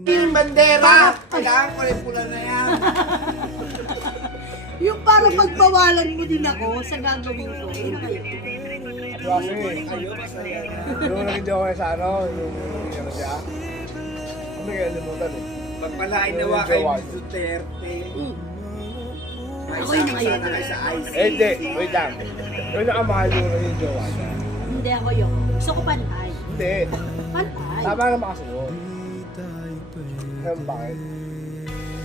Yung bandera! Kailangan ko rin pula na yan. Yung para pagbawalan mo din ako sa gagawin ko. Eh, na kayo. Kasi, yung naging ako sa ano, yung ano siya. Ano kaya limutan eh. Pagpalain nawa kay Duterte. May Ako yung sana kayo sa ice. Eh, hindi. Wait lang. Yung nakamahal yung naging jowa niya. Hindi ako yun. Gusto ko pantay. Hindi. Pantay. Tama naman kasi yun. Kaya bakit?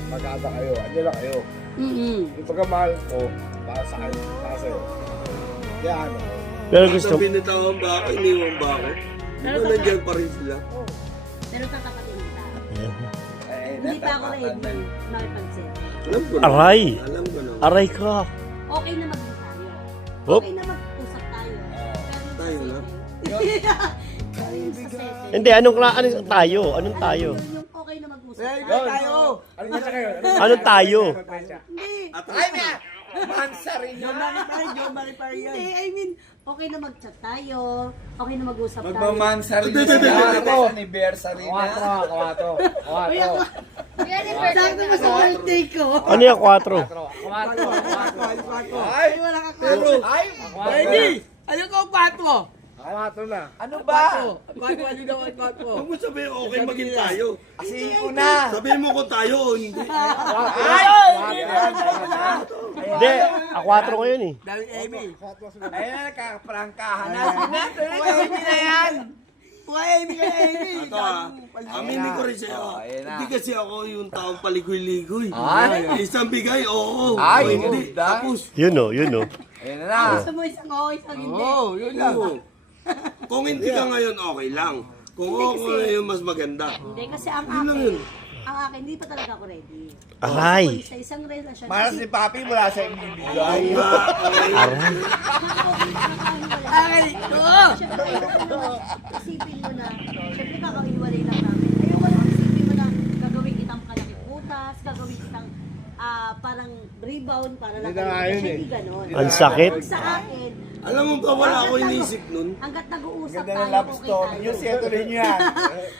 Mag-asa kayo. Ano lang kayo. Yung pagkamahal ko, para sa akin, para sa'yo. Kaya ano. Pero gusto, Binitawan ba ako? Iniwan ba ako? Pero Ano nandiyan pa rin sila? Pero tatapatin kita. Hindi pa ako ready. Makipag-set. Alam ko na. Aray! Alam ko na. Aray ka! Okay na maging tayo. Hop. Okay na mag-usap tayo. Pero Tayo sa na? Pero yung sa settle. Hindi, anong tayo? Anong tayo? Yung okay na mag-usap Yun. tayo. Ano ba siya kayo? Anong tayo? Hindi. Ay, may mansa rin yun. Hindi, I mean, okay na mag-chat tayo. Okay na mag-usap tayo. Magmamansa rin yun sa anniversary na. Kawato. Sakto mo sa birthday ko. Ano yung 4? Ay, Wala ka pero, ay, Ano ko, 4? Kawato na. ano ba? 4 daw ay 4. Huwag mo sabihin okay maging tayo. Asin ko na. Sabihin mo kung tayo o hindi. Ay, Hindi, 4 ngayon eh. Dahil Amy. ayun na, nagkakaprangkahan na. Hindi na yan. Amy ka Amy. Ito aminin ko rin sa'yo. ayun na. Hindi kasi ako yung taong paligoy-ligoy. Ay. Isang bigay, oo. Ay, O hindi. hindi. Tapos, Yun o, yun o. Ayun na. Gusto mo isang oo, isang hindi. Oo, yun lang. oo. Kung hindi ka ngayon, okay lang. Kung ako ngayon, mas maganda. Hindi, kasi ang Yun lang akin, yun. ang akin, hindi pa talaga ako ready. Aray! Ako sa isang relasyon. Para si Papi, wala sa ibibigay. Ay, oo. Siyempre, ayoko naman isipin mo na, siyempre kakawiwalay lang namin. Ayoko naman isipin mo na gagawin kitang kalaki putas, gagawin kitang parang rebound para lang. Hindi na nga yun Kasi eh. hindi ganon. Ang sakit. Ang sa akin, Alam mo ba, wala ako inisip nun. hanggat nag-uusap Ganda tayo, ng love okay story. tayo. Yung seto rin yan.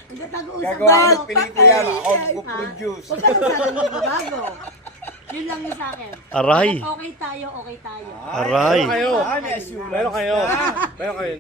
Hanggat nag-uusap Gagawa tayo, ng pelikula yan. Ako Ha? mag-produce. Huwag ka na sana magbabago. Yun lang yung sa akin. Aray. Hanggat okay tayo, okay tayo. Aray! Kayo. Ah, may assurance Meron kayo. na. Meron kayo.